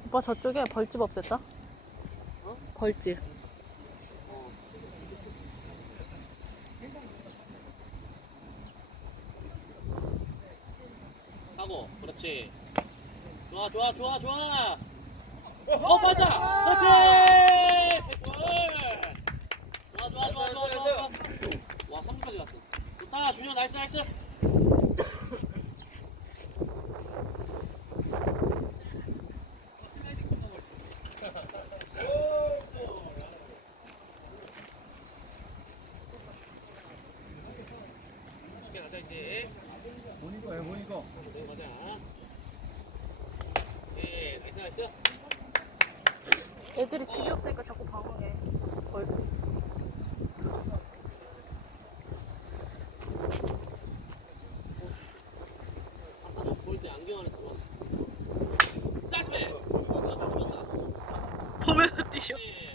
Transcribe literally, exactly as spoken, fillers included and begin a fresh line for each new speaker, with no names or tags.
오빠 저쪽에 벌집 없앴다?
어?
벌집.
어. 하고, 그렇지. 좋아, 좋아, 좋아, 좋아. 어, 맞다. 그렇지. 개꿀. 좋아, 좋아, 좋아, 좋아, 좋아, 좋아. 와, 삼 루까지 갔어. 좋다, 준영, 나이스, 나이스. 쉽게 가자, 이제.
보니까 해 보니까.
네, 가자. 네, 나이스, 나이스.
애들이 집이 없으니까 자꾸 방황해. 벌집.
아까 볼때 안경 안에 들어왔어. 나이스 맨.
보면서 뛰셔.
네.